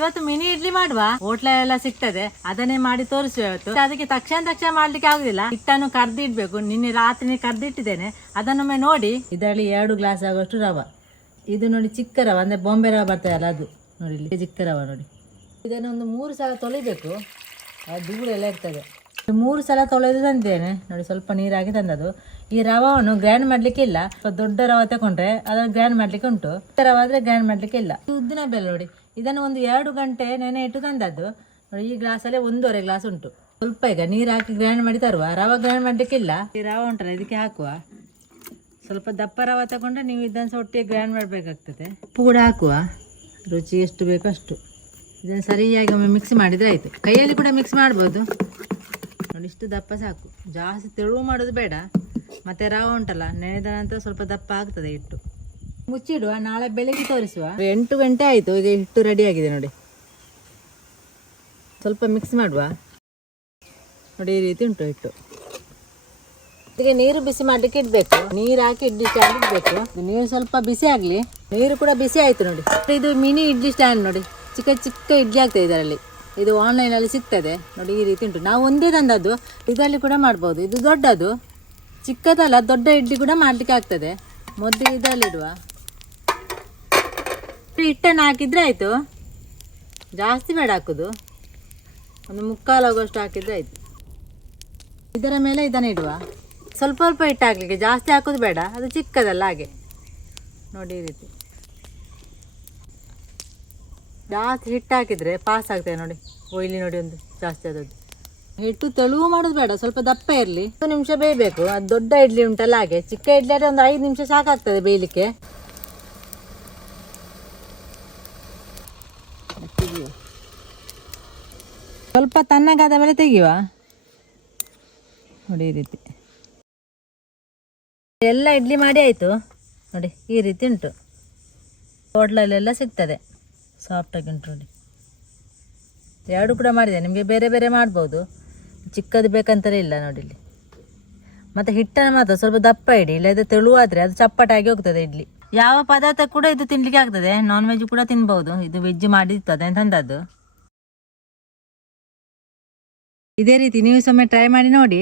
ಇವತ್ತು ಮಿನಿ ಇಡ್ಲಿ ಮಾಡುವ. ಹೋಟ್ಲ ಎಲ್ಲ ಸಿಗ್ತದೆ. ಅದನ್ನೇ ಮಾಡಿ ತೋರಿಸುವ ಅದಕ್ಕೆ ತಕ್ಷಣ ತಕ್ಷಣ ಮಾಡ್ಲಿಕ್ಕೆ ಆಗುದಿಲ್ಲ. ಹಿಟ್ಟನ್ನು ಕರ್ದಿಡ್ಬೇಕು. ನಿನ್ನೆ ರಾತ್ರಿ ಕರ್ದಿಟ್ಟಿದ್ದೇನೆ. ಅದನ್ನೊಮ್ಮೆ ನೋಡಿ. ಇದರಲ್ಲಿ ಎರಡು ಗ್ಲಾಸ್ ಆಗುವಷ್ಟು ರವ. ಇದು ನೋಡಿ ಚಿಕ್ಕ ರವ, ಅಂದ್ರೆ ಬಾಂಬೆ ರವ ಬರ್ತದಲ್ಲ ಅದು. ನೋಡಿ ಚಿಕ್ಕ ರವ ನೋಡಿ. ಇದನ್ನು ಒಂದು ಮೂರು ಸಲ ತೊಳಿಬೇಕು. ಅದು ಎಲ್ಲ ಇರ್ತದೆ. ಮೂರು ಸಲ ತೊಳೆದು ತಂದೇನೆ. ನೋಡಿ ಸ್ವಲ್ಪ ನೀರಾಗಿ ತಂದದು ಈ ರವವನ್ನು ಗ್ರೈಂಡ್ ಮಾಡ್ಲಿಕ್ಕೆ ಇಲ್ಲ. ಸ್ವಲ್ಪ ದೊಡ್ಡ ರವ ತಗೊಂಡ್ರೆ ಅದನ್ನು ಗ್ರೈಂಡ್ ಮಾಡ್ಲಿಕ್ಕೆ ಉಂಟು. ರವ ಆದ್ರೆ ಗ್ರೈಂಡ್ ಮಾಡ್ಲಿಕ್ಕೆ ಇಲ್ಲ. ಉದ್ದಿನ ಬೆಲ್ಲ ನೋಡಿ. ಇದನ್ನು ಒಂದು ಎರಡು ಗಂಟೆ ನೆನೆ ಇಟ್ಟು ತಂದದ್ದು. ನೋಡಿ, ಈ ಗ್ಲಾಸಲ್ಲೇ ಒಂದೂವರೆ ಗ್ಲಾಸ್ ಉಂಟು. ಸ್ವಲ್ಪ ಈಗ ನೀರು ಹಾಕಿ ಗ್ರೈಂಡ್ ಮಾಡಿ ತರುವ. ರವ ಮಾಡ್ಲಿಕ್ಕೆ ಇಲ್ಲ. ಈ ರವ ಉಂಟಲ್ಲ, ಇದಕ್ಕೆ ಹಾಕುವ. ಸ್ವಲ್ಪ ದಪ್ಪ ರವ ತಗೊಂಡ್ರೆ ನೀವು ಇದನ್ನು ಸಹ ಒಟ್ಟಿಗೆ ಗ್ರೈಂಡ್ ಮಾಡಬೇಕಾಗ್ತದೆ. ಉಪ್ಪು ಕೂಡ ಹಾಕುವ. ರುಚಿ ಎಷ್ಟು ಬೇಕೋ ಅಷ್ಟು. ಇದನ್ನು ಸರಿಯಾಗಿ ಒಮ್ಮೆ ಮಿಕ್ಸ್ ಮಾಡಿದರೆ ಆಯಿತು. ಕೈಯಲ್ಲಿ ಕೂಡ ಮಿಕ್ಸ್ ಮಾಡ್ಬೋದು. ನೋಡಿ ದಪ್ಪ ಸಾಕು. ಜಾಸ್ತಿ ತೆಳುವು ಮಾಡೋದು ಬೇಡ. ಮತ್ತೆ ರವ ಉಂಟಲ್ಲ, ನೆನೆದ ನಂತರ ಸ್ವಲ್ಪ ದಪ್ಪ ಆಗ್ತದೆ ಹಿಟ್ಟು. ಮುಚ್ಚಿಡುವ ನಾಳೆ ಬೆಳಿಗ್ಗೆ ತೋರಿಸುವ. ಎಂಟು ಗಂಟೆ ಆಯಿತು, ಈಗ ಹಿಟ್ಟು ರೆಡಿ ಆಗಿದೆ ನೋಡಿ. ಸ್ವಲ್ಪ ಮಿಕ್ಸ್ ಮಾಡುವ. ನೋಡಿ, ಈ ರೀತಿ ಉಂಟು ಹಿಟ್ಟು. ಇದಕ್ಕೆ ನೀರು ಬಿಸಿ ಮಾಡಲಿಕ್ಕೆ ಇಡಬೇಕು. ನೀರು ಹಾಕಿ ಇಡ್ಲಿ ಸ್ಟ್ಯಾಂಡ್ ಇಡಬೇಕು. ನೀರು ಸ್ವಲ್ಪ ಬಿಸಿ ಆಗಲಿ. ನೀರು ಕೂಡ ಬಿಸಿ ಆಯ್ತು ನೋಡಿ. ಇದು ಮಿನಿ ಇಡ್ಲಿ ಸ್ಟ್ಯಾಂಡ್ ನೋಡಿ. ಚಿಕ್ಕ ಚಿಕ್ಕ ಇಡ್ಲಿ ಆಗ್ತದೆ ಇದರಲ್ಲಿ. ಇದು ಆನ್ಲೈನಲ್ಲಿ ಸಿಗ್ತದೆ. ನೋಡಿ, ಈ ರೀತಿ ಉಂಟು. ನಾವು ಒಂದೇ ತಂದದ್ದು ಇದರಲ್ಲಿ ಕೂಡ ಮಾಡ್ಬೋದು. ಇದು ದೊಡ್ಡದು. ಚಿಕ್ಕದಲ್ಲ, ದೊಡ್ಡ ಇಡ್ಲಿ ಕೂಡ ಮಾಡಲಿಕ್ಕೆ ಆಗ್ತದೆ. ಮೊದಲು ಇದರಲ್ಲಿ ಇಡುವ ಹಿಟ್ಟನ್ನು ಹಾಕಿದ್ರೆ ಆಯ್ತು. ಜಾಸ್ತಿ ಬೇಡ ಹಾಕೋದು. ಒಂದು ಮುಕ್ಕಾಲು ಆಗುವಷ್ಟು ಹಾಕಿದ್ರೆ ಆಯ್ತು. ಇದರ ಮೇಲೆ ಇದನ್ನು ಇಡುವ. ಸ್ವಲ್ಪ ಸ್ವಲ್ಪ ಹಿಟ್ಟು ಹಾಕಲಿಕ್ಕೆ ಜಾಸ್ತಿ ಹಾಕೋದು ಬೇಡ. ಅದು ಚಿಕ್ಕದಲ್ಲ, ಹಾಗೆ. ನೋಡಿ, ಈ ರೀತಿ. ಜಾಸ್ತಿ ಹಿಟ್ಟು ಹಾಕಿದ್ರೆ ಪಾಸ್ ಆಗ್ತದೆ ನೋಡಿ. ಒಯ್ಲಿ ನೋಡಿ ಒಂದು ಜಾಸ್ತಿ ಆದದ್ದು. ಹಿಟ್ಟು ತೆಳುವು ಮಾಡೋದು ಬೇಡ, ಸ್ವಲ್ಪ ದಪ್ಪ ಇರಲಿ. ಹತ್ತು ನಿಮಿಷ ಬೇಯಬೇಕು. ಅದು ದೊಡ್ಡ ಇಡ್ಲಿ ಉಂಟಲ್ಲ ಹಾಗೆ. ಚಿಕ್ಕ ಇಡ್ಲಿ ಆದರೆ ಒಂದು ಐದು ನಿಮಿಷ ಸಾಕಾಗ್ತದೆ ಬೇಯಲಿಕ್ಕೆ. ಸ್ವಲ್ಪ ತಣ್ಣಗಾದ ಮೇಲೆ ತೆಗೆಯುವ. ನೋಡಿ ಈ ರೀತಿ. ಎಲ್ಲ ಇಡ್ಲಿ ಮಾಡಿ ಆಯಿತು. ನೋಡಿ ಈ ರೀತಿ ಉಂಟು. ಹೋಟ್ಲಲ್ಲೆಲ್ಲ ಸಿಗ್ತದೆ. ಸಾಫ್ಟಾಗಿ ಉಂಟು ನೋಡಿ. ಎರಡು ಕೂಡ ಮಾಡಿದೆ, ನಿಮಗೆ ಬೇರೆ ಬೇರೆ ಮಾಡ್ಬೋದು. ಚಿಕ್ಕದು ಬೇಕಂತಲೇ ಇಲ್ಲ ನೋಡಿ ಇಲ್ಲಿ. ಮತ್ತು ಹಿಟ್ಟನ್ನು ಮಾತ್ರ ಸ್ವಲ್ಪ ದಪ್ಪ ಇಡಿ ಇಲ್ಲದೆ ತೆಳುವಾದರೆ ಅದು ಚಪ್ಪಟಾಗಿ ಹೋಗ್ತದೆ ಇಡ್ಲಿ. ಯಾವ ಪದಾರ್ಥ ಕೂಡ ಇದು ತಿನ್ನಲಿಕ್ಕೆ ಆಗ್ತದೆ ನಾನ್ ವೆಜ್ ಕೂಡ ತಿನ್ಬೋದು. ಇದು ವೆಜ್ ಮಾಡಿತ್ತು ಅದನ್ನು ತಂದದ್ದು ಇದೇ ರೀತಿ ನೀವು ಸೊಮ್ಮೆ ಟ್ರೈ ಮಾಡಿ ನೋಡಿ.